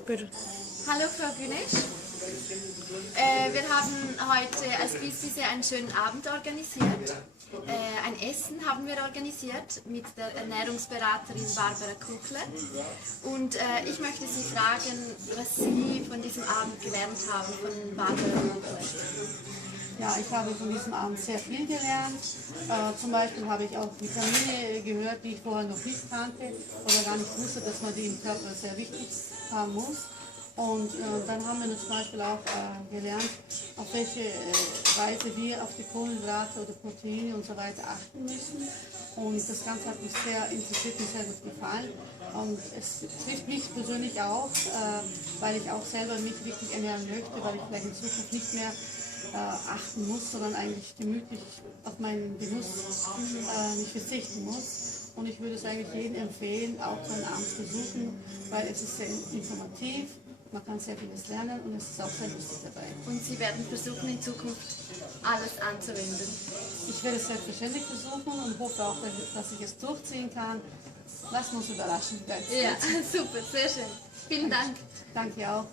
Bitte. Hallo Frau Günesch. Wir haben heute als BSBC einen schönen Abend organisiert. Ein Essen haben wir organisiert mit der Ernährungsberaterin Barbara Kuchler. Und ich möchte Sie fragen, was Sie von diesem Abend gelernt haben von Barbara Kuchler. Ja, ich habe von diesem Abend sehr viel gelernt. Zum Beispiel habe ich auch Vitamine gehört, die ich vorher noch nicht kannte oder gar nicht wusste, dass man die im Körper sehr wichtig haben muss. Und dann haben wir zum Beispiel auch gelernt, auf welche Weise wir auf die Kohlenhydrate oder Proteine und so weiter achten müssen. Und das Ganze hat mich sehr interessiert und sehr gut gefallen. Und es trifft mich persönlich auch, weil ich auch selber mich richtig ernähren möchte, weil ich vielleicht in Zukunft nicht mehr achten muss, sondern eigentlich gemütlich auf meinen Genuss nicht verzichten muss. Und ich würde es eigentlich jedem empfehlen, auch so einen Abend zu besuchen, weil es ist sehr informativ, man kann sehr vieles lernen und es ist auch sehr lustig dabei. Und Sie werden versuchen, in Zukunft alles anzuwenden. Ich werde es selbstverständlich versuchen und hoffe auch, dass ich es durchziehen kann. Lassen wir uns überraschen. Ja, super, sehr schön. Vielen Dank. Danke auch.